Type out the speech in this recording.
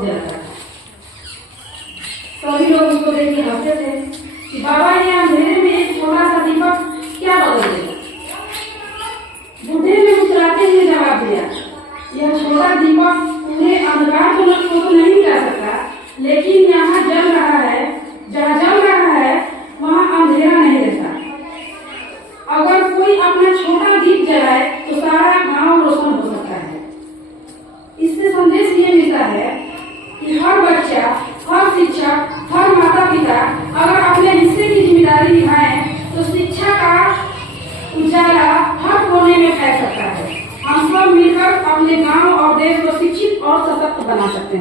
बहुत जलता था। सभी लोग उसको देख के हंसते थे कि बाबा ये अंधेरे में एक छोटा सा दीपक क्या बदल देगा। बूढ़े ने मुस्कुराते हुए जवाब दिया, यह छोटा दीपक पूरे अंधकार को तो नहीं मिटा सकता, लेकिन यहाँ जल रहा है, जहाँ जल रहा है वहाँ अंधेरा नहीं रहता। अगर कोई अपना छोटा दीप जलाए तो सारा गांव रोशन हो सकता है। इससे संदेश ये मिलता है कि हर बच्चा, हर शिक्षक, हर माता पिता अगर अपने हिस्से की जिम्मेदारी निभाएं तो शिक्षा का उजाला हर कोने में फैल सकता है। हम सब मिलकर अपने गांव और देश को शिक्षित और सशक्त बना सकते हैं।